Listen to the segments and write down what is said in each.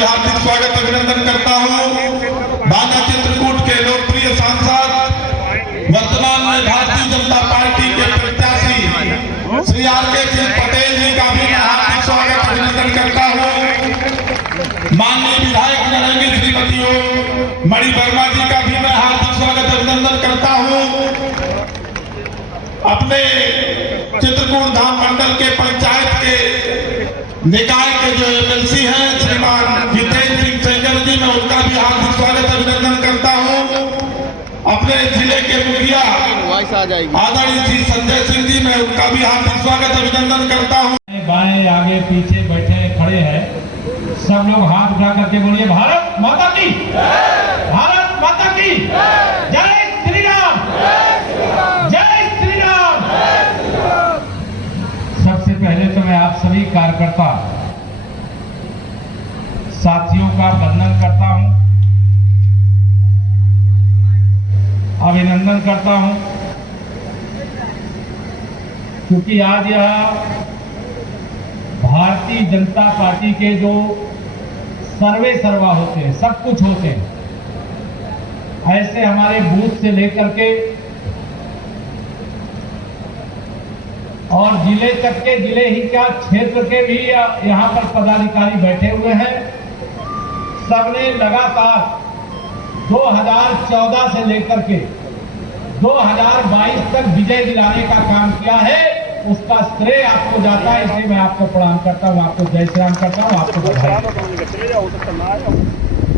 भी हार्दिक स्वागत अभिनंदन करता हूं। बांदा चित्रकूट के लोकप्रिय सांसद, वर्तमान में भारतीय जनता पार्टी के प्रत्याशी श्री आर.के. सिंह पटेल जी का भी मैं हार्दिक स्वागत अभिनंदन करता हूं। माननीय विधायक नरेंद्र श्रीमती मणि वर्मा जी का भी मैं हार्दिक स्वागत अभिनंदन करता हूं। अपने चित्रकूट धाम मंडल के पंचायत के निकाय के जो एमएलसी हैं श्रीमान जितेंद्र सिंह सेंगर जी, मैं उनका भी हार्दिक स्वागत अभिनंदन करता हूं। अपने जिले के मुखिया आदरणीय श्री संजय सिंह जी, मैं उनका भी हार्दिक स्वागत अभिनंदन करता हूं। बाएं आगे पीछे बैठे खड़े हैं, सब लोग हाथ उठा करके बोलिए भारत माता की, भारत माता की जय श्री राम, जय श्री राम। सबसे पहले तो मैं आप सभी कार्यकर्ता साथियों का वंदन करता हूं, अभिनंदन करता हूं, क्योंकि आज यह भारतीय जनता पार्टी के जो सर्वे सर्वा होते हैं, सब कुछ होते हैं, ऐसे हमारे बूथ से लेकर के और जिले तक के, जिले ही क्या क्षेत्र के भी यहाँ पर पदाधिकारी बैठे हुए हैं। सबने लगातार 2014 से लेकर के 2022 तक विजय दिलाने का काम किया है। उसका श्रेय आपको जाता है, इसलिए मैं आपको प्रणाम करता हूँ, आपको जय श्री राम करता हूँ, आपको बधाई।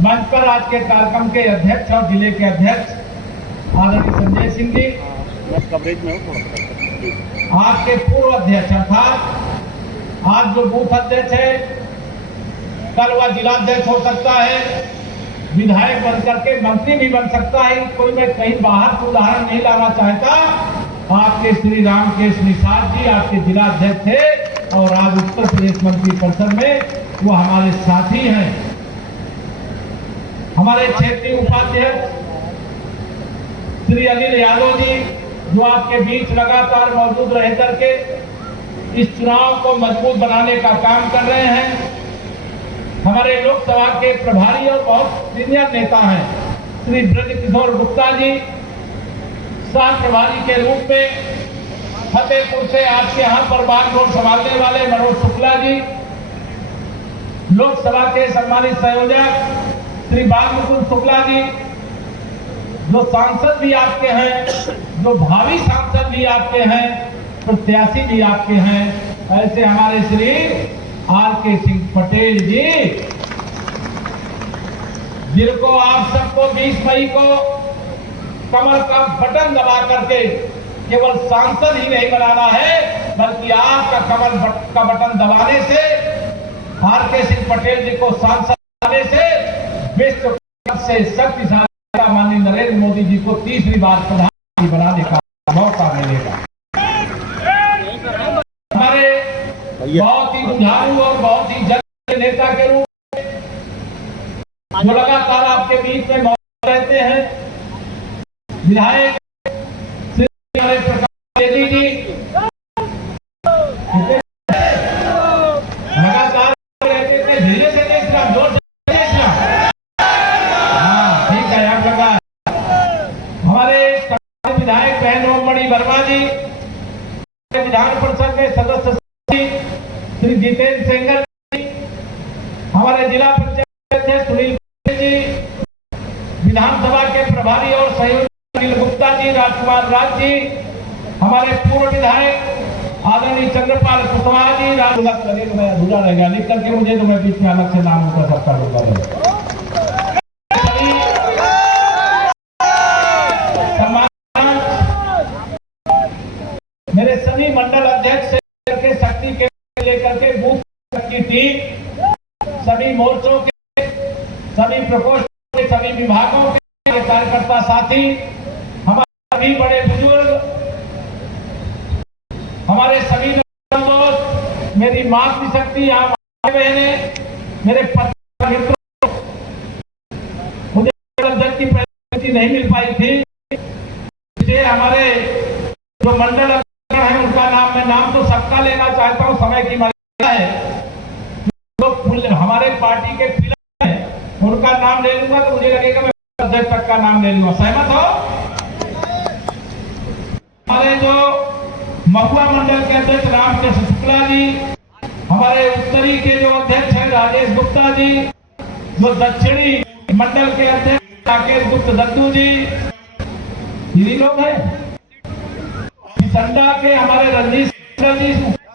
मंच पर आज के कार्यक्रम के अध्यक्ष और जिले के अध्यक्ष आदरणीय संजय सिंह जी, आपके पूर्व अध्यक्ष अर्थात आज जो बूथ अध्यक्ष है, कल वह जिलाध्यक्ष हो सकता है, विधायक बन करके मंत्री भी बन सकता है। कोई मैं कहीं बाहर का उदाहरण नहीं लाना चाहता। आपके श्री रामकेश निषाद जी आपके जिलाध्यक्ष थे और आज उत्तर प्रदेश मंत्री परिषद में वो हमारे साथी हैं। हमारे क्षेत्रीय उपाध्यक्ष श्री अनिल यादव जी, जो आपके बीच लगातार मौजूद रह करके इस चुनाव को मजबूत बनाने का काम कर रहे हैं। हमारे लोकसभा के प्रभारी और बहुत सीनियर नेता हैं श्री ब्रजकिशोर गुप्ता जी, सह प्रभारी के रूप में फतेहपुर से आपके यहाँ पर बाग रोड संभालने वाले मनोज शुक्ला जी, लोकसभा के सम्मानित संयोजक श्री बालमुकुंद शुक्ला जी, जो सांसद भी आपके हैं, जो भावी सांसद भी आपके हैं, प्रत्याशी भी आपके हैं, ऐसे हमारे श्री आर.के. सिंह पटेल जी, जिनको आप सबको 20 मई को कमर का बटन दबा करके केवल सांसद ही नहीं बनाना है, बल्कि आपका कमर का बटन दबाने से आर.के. सिंह पटेल जी को सांसद बनाने से विश्व से शक्तिशाली माननीय नरेंद्र मोदी जी को तीसरी बार प्रधानमंत्री बनाने का मौका मिलेगा। हमारे बहुत ही जुझारू और बहुत ही जन नेता के रूप में जो लगातार आपके बीच में मौजूद रहते हैं, विधायक श्री प्रकाश जी लगातार रहते थे। धीरे से देख रहा, जोर से विधायक बहन मणि वर्मा जी, विधान परिषद के सदस्य श्री जितेंद्र सेंगर जी, हमारे जिला पंचायत अध्यक्ष सुनील जी, विधानसभा के प्रभारी और सहयोगी अनिल गुप्ता जी, राजकुमार राज जी, हमारे पूर्व विधायक आदरणीय चंद्रपाल कुशवाहा जी, तो मैं अधूरा रहेगा, लिख करके मुझे तो मैं बीच में अलग से नाम उनका सबका होगा। मेरे सभी मंडल अध्यक्ष से लेकर शक्ति के लेकर के बूथ तक की टीम, सभी मोर्चों के, सभी प्रकोष्ठ के, सभी विभागों के कार्यकर्ता साथी, हमारे सभी बड़े बुजुर्ग, हमारे सभी दोस्त, मेरी मातृशक्ति यहाँ बहने, मेरे मित्रों, मुझे जज की प्रतिनिधि नहीं मिल पाई थी, इसलिए हमारे जो मंडल है उनका नाम, मैं नाम तो सबका लेना चाहता हूं, समय की मर्यादा है। तो हमारे पार्टी के उनका नाम ले लूंगा तो मुझे लगेगा मैं अध्यक्ष तक का नाम ले लूंगा। सहमत हो? हमारे जो महुआ मंडल के अध्यक्ष रामकृष्ण शुक्ला जी, हमारे उत्तरी के जो अध्यक्ष हैं राजेश गुप्ता जी, जो दक्षिणी मंडल के अध्यक्ष राकेश गुप्त दत्तू जी, यही लोग हैं। संडा के हमारे रंजीत जी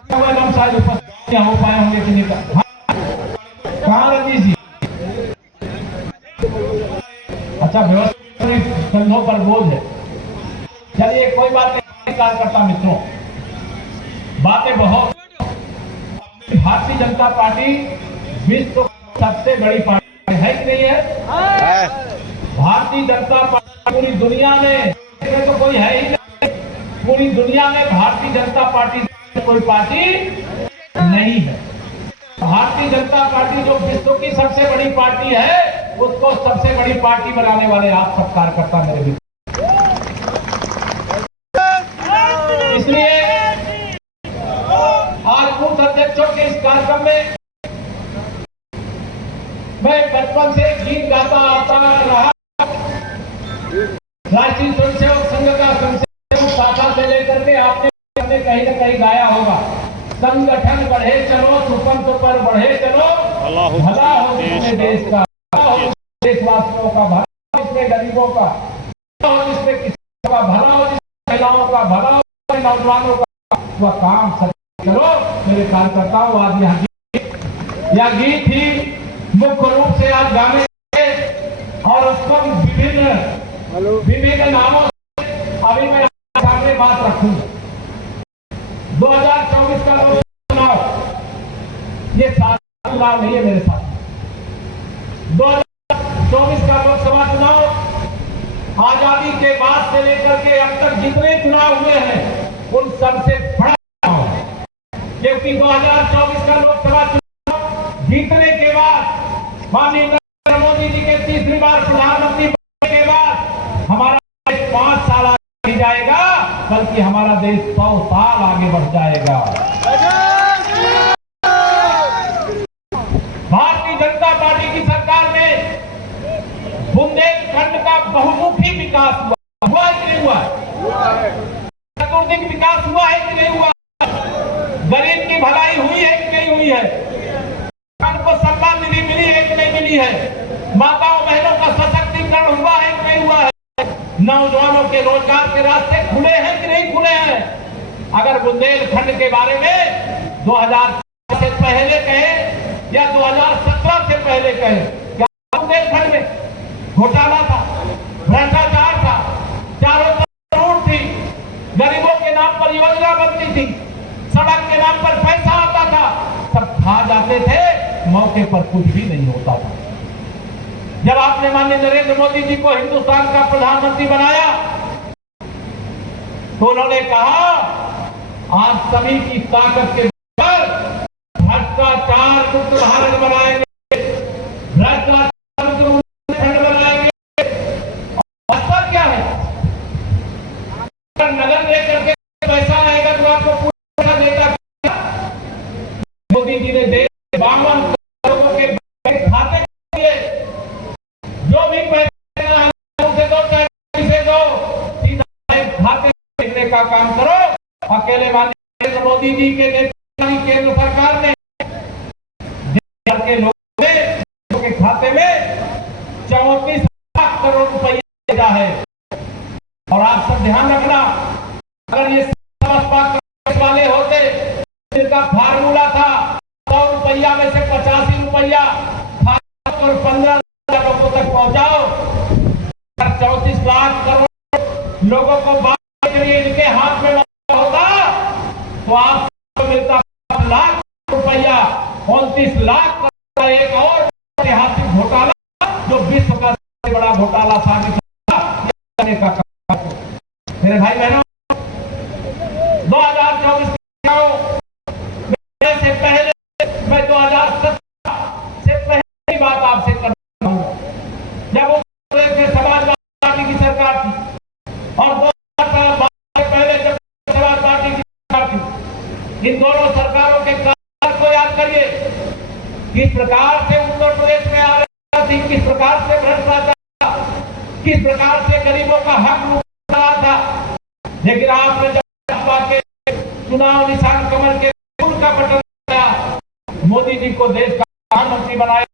शायद उपस्थित हो पाए होंगे कि नहीं। कहाँ रंजीत जी? अच्छा, व्यवस्थित कंधों पर बोझ है। चलिए कोई बात नहीं, कार्यकर्ता मित्रों, बातें बहुत। भारतीय जनता पार्टी विश्व सबसे बड़ी पार्टी है कि नहीं है? भारतीय जनता पार्टी पूरी दुनिया में तो कोई है ही नहीं। पूरी दुनिया में भारतीय जनता पार्टी कोई पार्टी नहीं है। भारतीय जनता पार्टी जो विश्व की सबसे बड़ी पार्टी है, उसको सबसे बड़ी पार्टी बनाने वाले आप सब कार्यकर्ता मेरे भी। इसलिए आज बूथ अध्यक्षों के इस कार्यक्रम में मैं बचपन से गीत गाता आता रहा। राष्ट्रीय स्वयंसेवक संघ का स्वयंसेवक शाखा से लेकर के आपने कहीं न कहीं गाया होगा। संगठन बढ़े चलो, सुपंथ पर बढ़े चलो, भला हो इसमें देश का, भला हो देशवासियों का, भला हो इसमें गरीबों का, भला हो इसमें किसानों का, भला हो इसमें महिलाओं का, भला हो इसमें नौजवानों का, वह काम सब करो मेरे कार्यकर्ताओं। आज यह गीत ही मुख्य रूप से आज गाने और उसको विभिन्न नामों से अभी मैं सामने बात रखूंगा। 2024 का लोकसभा चुनाव, ये सारा चुनाव नहीं है मेरे साथ। 2024 का लोकसभा चुनाव आजादी के बाद से लेकर के अब तक जितने चुनाव हुए हैं उन सबसे बड़ा चुनाव है, क्योंकि 2024 का लोकसभा चुनाव जीतने के बाद माननीय नरेंद्र मोदी जी के तीसरी बार प्रधानमंत्री बनने के बाद हमारा देश 5 साल आगे नहीं जाएगा, बल्कि हमारा देश 100 साल आगे बढ़ जाएगा। भारतीय जनता पार्टी की सरकार में बुंदेलखंड का बहुमुखी विकास हुआ है कि नहीं हुआ? चतुर्दिक विकास हुआ है कि नहीं हुआ? गरीब की भलाई हुई है कि नहीं हुई है? को सम्मान निधि मिली है कि नहीं मिली है? माताओं बहनों का सशक्तिकरण हुआ है कि नहीं हुआ है? नौजवानों के रोजगार के रास्ते खुले हैं कि नहीं खुले हैं? अगर बुंदेलखंड के बारे में 2000 से पहले कहें या 2017 से पहले कहें, क्या बुंदेलखंड में घोटाला था, भ्रष्टाचार था, चारों तरफ लूट थी, गरीबों के नाम पर योजना बनती थी, सड़क के नाम पर पैसा आता था, सब खा जाते थे, मौके पर कुछ भी नहीं होता था। जब आपने माननीय नरेंद्र मोदी जी को हिंदुस्तान का प्रधानमंत्री बनाया तो उन्होंने कहा आज सभी की ताकत के बल भ्रष्टाचार मुक्त भारत बनाएंगे, भ्रष्टाचार मुक्त खंड बनाएंगे। असर क्या है? नगर लेकर के पैसा आएगा तो आपको पूरा देगा। मोदी जी ने देश 52 करोड़ के खाते दिए, जो भी पैसा है उसे दो, चाहे दो, सीधा खाते भेजने का काम करो। अकेले नरेंद्र मोदी जी के नेतृत्व में केंद्र सरकार ने देश के लोगों के खाते में 34 लाख करोड़ रुपया भेजा है। और आप सब ध्यान रखना, अगर ये वाले होते, जिनका फार्मूला था 100 रुपया में से 85 रुपया और 15 लोगों तक पहुंचाओ, 34 लाख करोड़ लोगों को बांटने के लिए इनके हाथ में होता तो आपको मिलता 5 लाख रुपया। 29 लाख का एक और ऐतिहासिक घोटाला जो विश्व का सबसे बड़ा घोटाला साबित करने का काम। मेरे भाई बहनों, 2024 से पहले मैं 2017 से पहले की बात आपसे करता हूं, जब उत्तर प्रदेश में समाजवादी पार्टी की सरकार थी और 2012 से पहले जब समाजवादी पार्टी की सरकार थी। इन दोनों सरकारों के कार्य को याद करिए, किस प्रकार से उत्तर प्रदेश में आ रहा थी, किस प्रकार से भ्रष्टाचार, किस प्रकार से गरीबों का हक लूट रहा था। लेकिन आपने जब भाजपा के चुनाव निशान कमल के फूल का बटन दबाया, मोदी जी को देश का प्रधानमंत्री बनाया।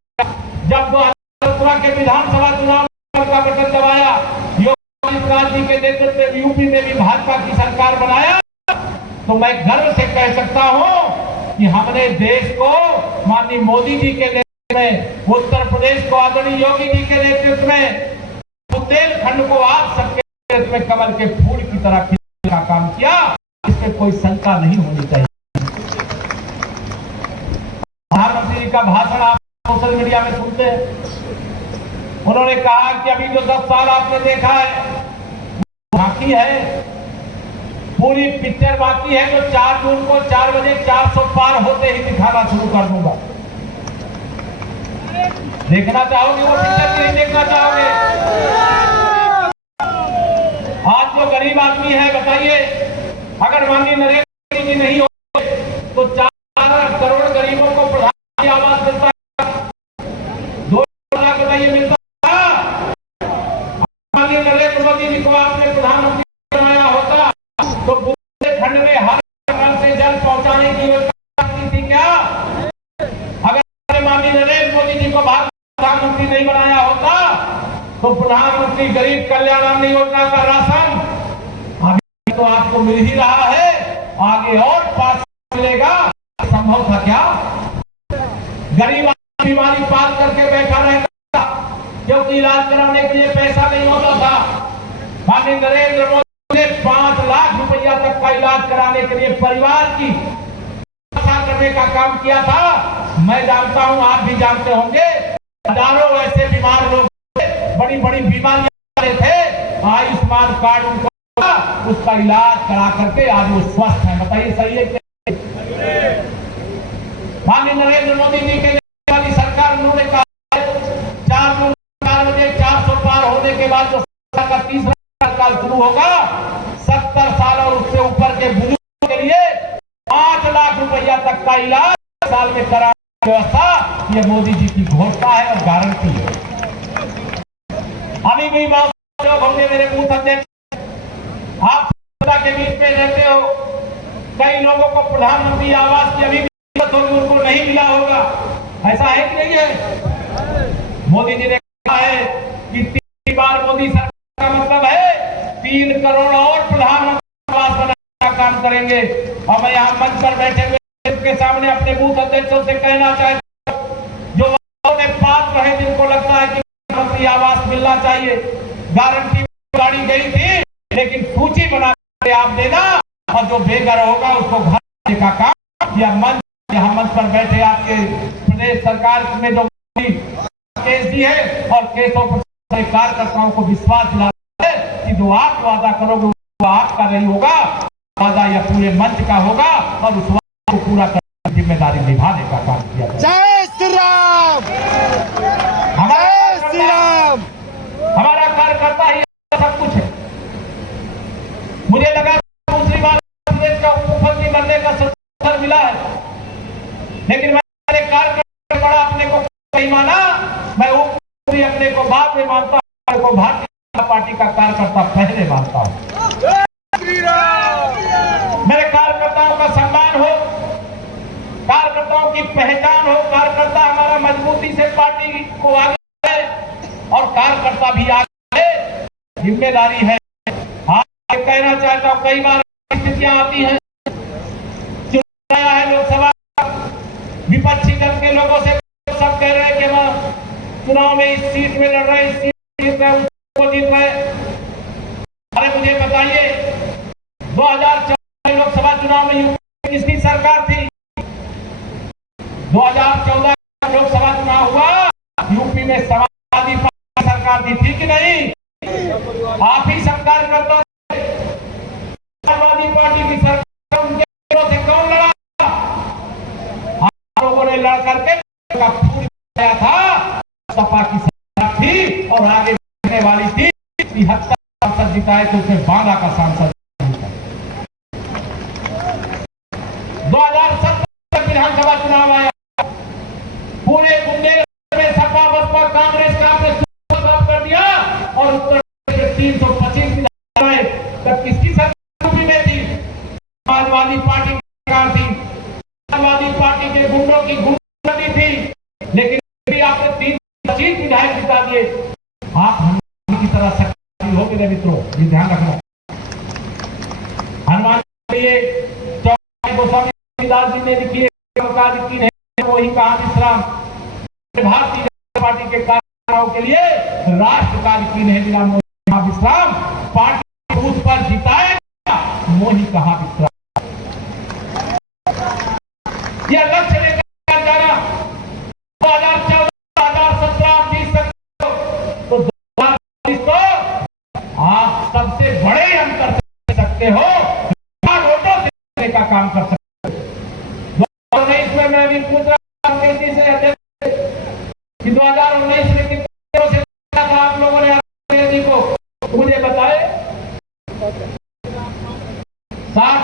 जब 2017 के विधानसभा चुनाव का बटन दबाया, योगी आदित्यनाथ जी के नेतृत्व में यूपी में भी भाजपा की सरकार बनाया, तो मैं गर्व से कह सकता हूं कि हमने देश को माननीय मोदी जी के नेतृत्व में, उत्तर प्रदेश को आदरणीय योगी जी के नेतृत्व में, बुंदेलखंड को आप सबके नेतृत्व में कमल के फूल की तरह खिलने का काम किया। इसमें कोई शंका नहीं होनी चाहिए। प्रधानमंत्री जी का भाषण आप सोशल मीडिया में सुनते हैं। उन्होंने कहा कि अभी जो 10 साल आपने देखा है बाकी है, पूरी पिक्चर बाकी है, जो 4 जून को 4 बजे 400 पार होते ही दिखाना शुरू कर दूंगा। देखना चाहोगे वो पिक्चर नहीं देखना चाहोगे? आज जो गरीब आदमी है बताइए, अगर माननीय नरेंद्र मोदी जी नहीं होते तो 4 करोड़ गरीबों को प्रधानमंत्री आवास मिलता है, 2 लाख बताइए मिलता है। माननीय नरेंद्र मोदी जी को आपने प्रधानमंत्री बनाया होता तो बुंदेलखंड में हर प्रकार से जल पहुंचाने की योजना थी क्या? अगर माननीय नरेंद्र मोदी जी को प्रधानमंत्री नहीं बनाया होता तो प्रधानमंत्री गरीब कल्याण अन्न योजना का राशन अभी तो आपको मिल ही रहा है, आगे और 5 मिलेगा। संभव था क्या? गरीब आदमी बीमारी पाल करके बैठा रहता क्योंकि इलाज कराने के लिए पैसा नहीं होता था। माननीय नरेंद्र मोदी ने 5 लाख रुपया तक का इलाज कराने के लिए परिवार की रक्षा करने का काम किया था। मैं जानता हूं, आप भी जानते होंगे, हजारों ऐसे बीमार लोग बड़ी बड़ी बीमारियां थे, आयुष्मान कार्ड उनको उसका इलाज करा करके आज वो स्वस्थ है। बताइए सही है क्या? माननीय नरेंद्र मोदी जी के वाली सरकार उन्होंने कहा 4 जून 4 बजे 400 पार होने के बाद जो सरकार का तीसरा साल शुरू होगा, 70 साल और उससे ऊपर के बुजुर्गों के लिए 5 लाख रुपया तक का इलाज साल में कराने की व्यवस्था, ये मोदी जी की घोषणा है और गारंटी है। अभी भी बहुत लोग होंगे मेरे बूथ अध्यक्ष, आप सत्ता के बीच में रहते हो, कई लोगों को प्रधानमंत्री आवास की अभी उनको नहीं मिला होगा। ऐसा है कि नहीं है? मोदी जी ने कहा है कि 3 बार मोदी सरकार का मतलब है 3 करोड़ और प्रधानमंत्री आवास बनाने का काम करेंगे। और मैं यहाँ मंच पर बैठे हुए के सामने अपने बूथ अध्यक्षों से कहना चाहता हूं, जो पात्र है जिनको लगता है कि प्रधानमंत्री आवास मिलना चाहिए, गारंटी गाड़ी गई थी, लेकिन सूची बना के आप देना और जो बेघर होगा उसको घर देने का काम। या मंच, यहाँ मंच पर बैठे आपके प्रदेश सरकार में जो केस दी है और केसों पर कार्यकर्ताओं को विश्वास दिलाता है कि जो आप वादा करोगे वो आपका नहीं होगा, वादा या पूरे मंच का होगा और उस वादा को पूरा करने की जिम्मेदारी निभाने का काम किया जाए। जय श्री राम, जय श्री राम। हमारा कार्यकर्ता ही सब कुछ है। मुझे लगा दूसरी बार प्रदेश का उप मुख्यमंत्री बनने का अवसर मिला है, लेकिन मैंने कार्यकर्ता बड़ा अपने को नहीं माना। मैं ऊपरी अपने को बाप में मानता हूं, को भारतीय जनता पार्टी का कार्यकर्ता पहले मानता हूं। मेरे कार्यकर्ताओं का सम्मान हो, कार्यकर्ताओं की पहचान हो, कार्यकर्ता हमारा मजबूती से पार्टी को आगे और कार्यकर्ता भी आगे, जिम्मेदारी है। कहना चाहता हूं, कई बार स्थितियां आती हैं, चुनाव है लोकसभा, विपक्षी दल के लोगों से सब कह रहे हैं कि हम चुनाव में इस सीट में लड़ रहे हैं, इस सीट जीत रहे, उसको जीत रहे। अरे मुझे बताइए, 2014 लोकसभा चुनाव में यूपी किसकी सरकार थी? 2014 लोकसभा चुनाव हुआ, यूपी में समाजवादी पार्टी सरकार थी कि नहीं? आप ही सरकार करता, समाजवादी पार्टी की सरकार, उनके विरोध से कौन लड़ा? आप लोगों ने लड़ करके फूल किया था। सपा की सरकार थी और आगे बढ़ने वाली थी, 73 सांसद जिताए तो उसमें 12 का सांसद। 2017 विधानसभा चुनाव आया, पूरे बुंदेलखंड में सपा बसपा कांग्रेस आपने 3 विधायक जिता दिए, आप हनुमान की तरह शक्तिशाली हो मेरे मित्रों, ये ध्यान रखना। हनुमान के लिए गोस्वामी दास जी ने लिखी है, वही कहा विश्राम। भारतीय जनता पार्टी के कार्यकर्ताओं के लिए राष्ट्र काल की नहीं मिला मोही विश्राम, पार्टी बूथ पर जिताएगा मोही कहा विश्राम। यह लक्ष्य लेकर जाना 2014, 2017, 20 तो 2022 को आप सबसे बड़े अंतर से सकते हो, वोटों से देने का काम कर सकते हो। 2019 में मैं भी पूछ रहा हूं तेजी से कि 2019 में कितने से था आप लोगों ने जी को, मुझे बताए 60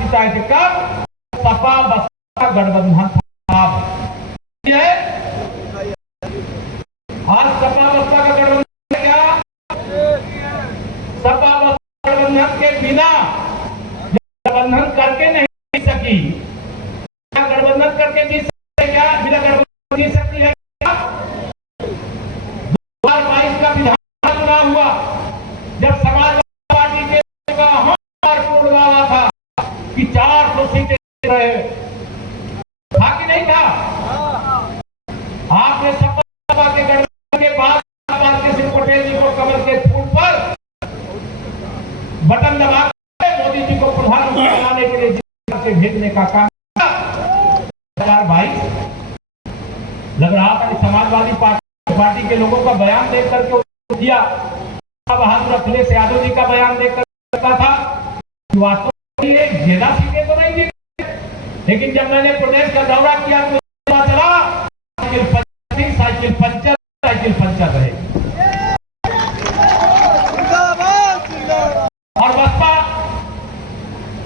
जिताए थे। कब? सपा बसपा गठबंधन था। आज सपा बसपा का गठबंधन क्या? सपा बसपा गठबंधन के बिना गठबंधन करके नहीं सकी, गठबंधन करके जीत सकते क्या? बिना गठबंधन जीत सकती है क्या? 2022 का विधानसभा चुनाव हुआ जब समाजवादी पार्टी के पूर्ण दावा था कि 400 सीटें रहे, था कि नहीं था? आपने सपा के गठबंधन के बाद सिंह पटेल जी को कमल के फूल पर बटन दबा मोदी जी को प्रधानमंत्री बनाने के लिए भेजने का काम 2022 लग रहा था कि समाजवादी पार्टी के लोगों का बयान देख करके दिया, बहादुर अखिलेश यादव जी का बयान देख करता था कि वास्तव में ज्यादा सीटें तो नहीं जीती, लेकिन जब मैंने प्रदेश का दौरा किया तो पता चला साइकिल पंचर रहे। और बसपा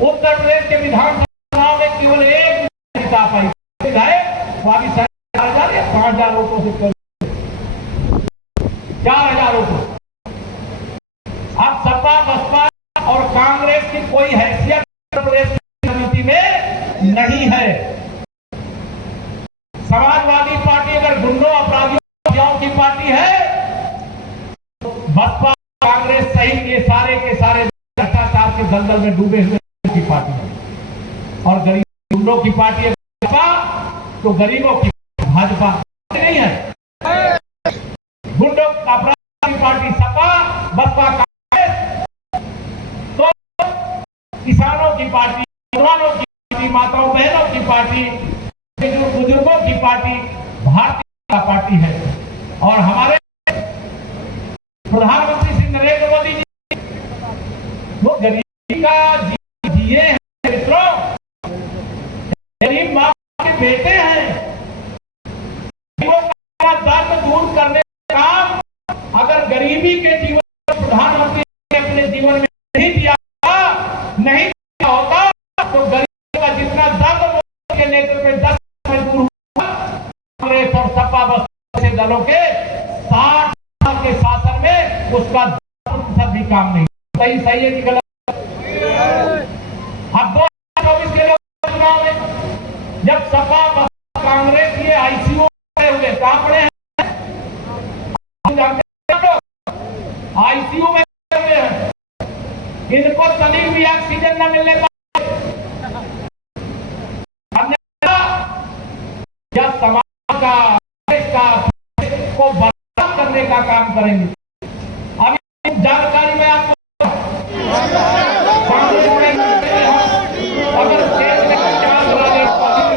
उत्तर प्रदेश के विधानसभा चुनाव में केवल एक जिता पाई विधायक, वो अभी 4,000 या 5,000 वोटों से 4,000 वोटों। अब सपा बसपा और कांग्रेस की कोई हैसियत उत्तर प्रदेश की समिति में नहीं है। समाजवादी पार्टी अगर गुंडों अपराधियों की पार्टी है, तो बसपा कांग्रेस सहित ये सारे के सारे भ्रष्टाचार के दलदल में डूबे हुए की पार्टी है। और गरीब गुंडों की पार्टी है बसपा, तो गरीबों की भाजपा नहीं है। गुंडों अपराध की पार्टी सपा, बसपा कांग्रेस, तो किसानों की पार्टी, जवानों की पार्टी, माताओं बहनों की पार्टी, बुजुर्गों की पार्टी भारतीय जनता पार्टी है। और हमारे प्रधानमंत्री श्री नरेंद्र मोदी जी वो गरीबी का जिए हैं मित्रों, गरीब मां के बेटे हैं। गरीबों का दर्द दूर करने का काम अगर गरीबी के जीवन प्रधानमंत्री ने अपने जीवन में नहीं दिया होता तो गरीब का जितना दर्द के नेतृत्व में 10 में दूर हुआ, कांग्रेस और सपा बसपा से दलों के 60 साल के शासन में उसका 10% भी काम नहीं। सही है कि गलत? अब 2024 के लोकसभा चुनाव में जब सपा बसपा कांग्रेस ये आईसीयू में हुए, कहां पड़े हैं? आईसीयू में हुए हैं। इनको तनी भी ऑक्सीजन न मिलने पर या समाज का, देश का को बर्बाद करने का काम करेंगे। अभी जानकारी में आपको अगर देश में 50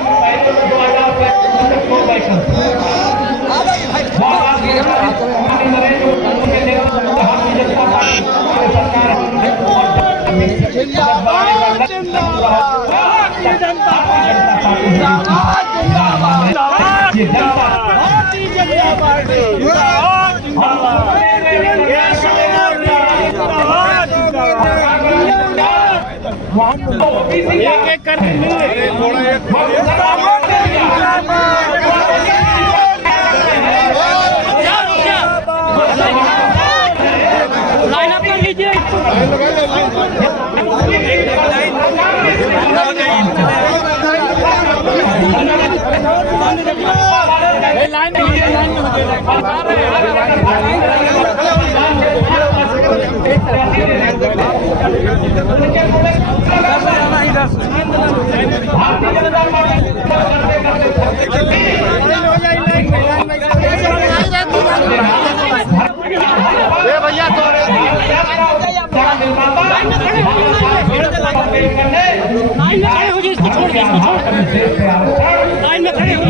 पहले 2000 नरेंद्र मोदी के नेतृत्व में भारतीय जनता पार्टी सरकार एक कर लाइन अप कर लीजिए। लाइन में भारतीय जनता पार्टी भैया तो लाइन में खड़े हो जी, इसको छोड़, इसको छोड़, लाइन में खड़े हो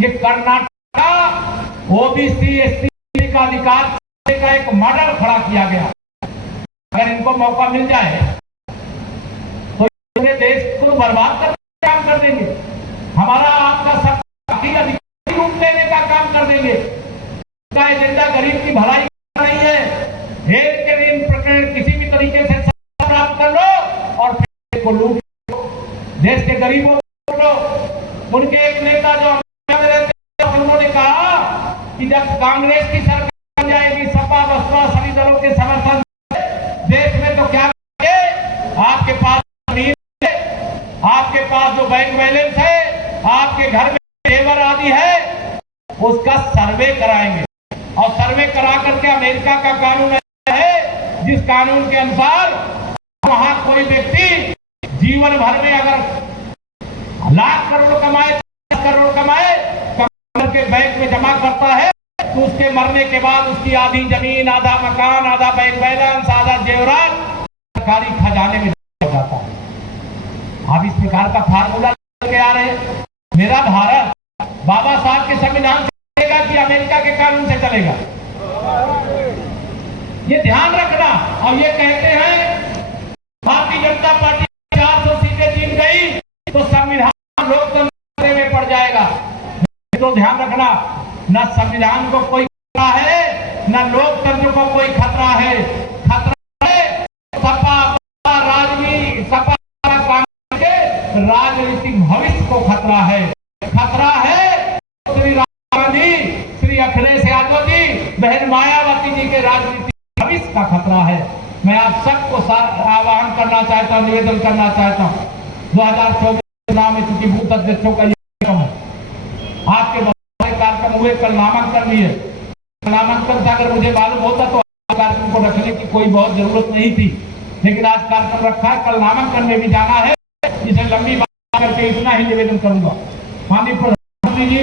ये कर्नाटका ओबीसी एसटी का अधिकार का एक मॉडल खड़ा किया गया। अगर इनको मौका मिल जाए तो पूरे देश को बर्बाद करने का काम कर देंगे, हमारा आपका सब अधिकारी रूप लेने का काम कर देंगे। का एजेंडा गरीब की भलाई कर रही है। एक के दिन प्रकरण किसी भी तरीके से प्राप्त कर लो और फिर को लूट लो, देश के गरीबों को लो। उनके एक नेता जो उन्होंने कहा कि जब कांग्रेस की सरकार बन जाएगी, सपा बसपा सभी दलों के समर्थन देश में, तो क्या करेंगे? आपके पास जमीन है, आपके पास जो बैंक बैलेंस है, आपके घर में जेवर आदि है, उसका सर्वे कराएंगे। और सर्वे करा करके अमेरिका का कानून है, जिस कानून के अनुसार वहां कोई व्यक्ति जीवन भर में अगर लाख करोड़ कमाए, 10 करोड़ कमाए, के बैंक में जमा करता है, तो उसके मरने के बाद उसकी आधी जमीन, आधा मकान, आधा बैंक बैलेंस, आधा जेवरात सरकारी खजाने में जाता है। आप इस प्रकार का फार्मूला लेके आ रहे हैं। मेरा भारत बाबा साहब के संविधान से चलेगा कि अमेरिका के कानून से चलेगा, ये ध्यान रखना। और ये कहते हैं भारतीय जनता पार्टी 400 सीटें जीत गई तो संविधान लोकतंत्र में पड़ जाएगा। तो ध्यान रखना, न संविधान को कोई खतरा है, न लोकतंत्र को कोई खतरा है। खतरा है सपा के राजनीतिक भविष्य को खतरा है। खतरा है श्री राहुल गांधी, श्री अखिलेश यादव जी, बहन मायावती जी के राजनीतिक भविष्य का खतरा है। मैं आप सबको आह्वान करना चाहता हूँ, निवेदन करना चाहता हूँ, 2024 चुनाव में चूंकि बूथ अध्यक्षों का आपके कार्यक्रम हुए, कल नामांकन भी है। नामांकन से अगर मुझे मालूम होता तो कार्यक्रम को रखने की कोई बहुत जरूरत नहीं थी, लेकिन आज कार्यक्रम रखा है, कल नामांकन में भी जाना है। इसे लंबी बात करके इतना ही निवेदन करूंगा। माननीय प्रधानमंत्री जी,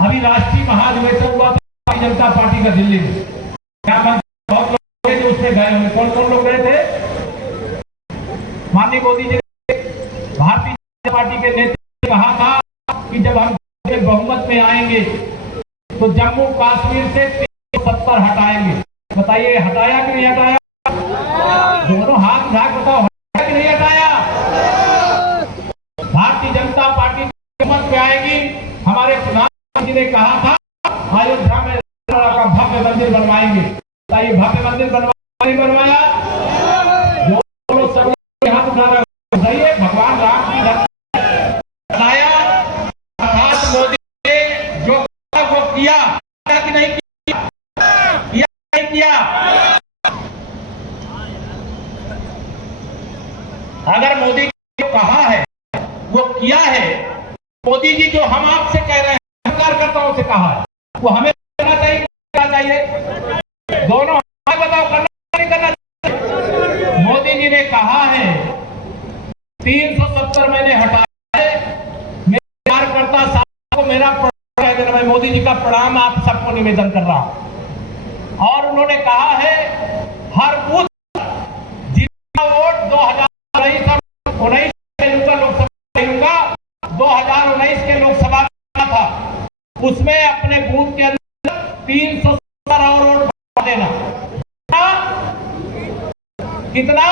अभी राष्ट्रीय महाधिवेशन हुआ था भारतीय जनता पार्टी का दिल्ली में। क्या बहुत लोग जो उसमें गए होंगे, कौन कौन लोग गए थे? माननीय मोदी जी ने भारतीय जनता पार्टी के नेतृत्व ने कहा था कि जब हम बहुमत में आएंगे तो जम्मू कश्मीर से 370 हटाएंगे। बताइए हटाया कि नहीं हटाया? दोनों हाथ उठा के बताओ, हटाया कि नहीं हटाया? भारतीय जनता पार्टी बहुमत में आएगी। हमारे प्रधानमंत्री ने कहा था अयोध्या में का भव्य मंदिर बनवाएंगे। बताइए भव्य मंदिर बनवाया? जो लोग सब हाथ उठा रहे बताइए, भगवान राम की बनाया। मोदी ने जो वो किया कि नहीं किया? अगर मोदी ने कहा है वो किया है। मोदी जी जो हम आपसे कह रहे हैं, कार्यकर्ताओं से कहा है, वो हमें करना चाहिए, क्या चाहिए? दोनों बताओ, करना नहीं करना चाहिए? मोदी जी ने कहा है 370 मैंने हटाया है। मेरे कार्यकर्ता को मेरा मैं मोदी जी का प्रणाम आप सबको निवेदन कर रहा हूं। और उन्होंने कहा है हर बूथ जितना वोट 2019 के लोकसभा लूंगा, 2019 के लोकसभा था, उसमें अपने बूथ के अंदर 370 और वोट देना। कितना?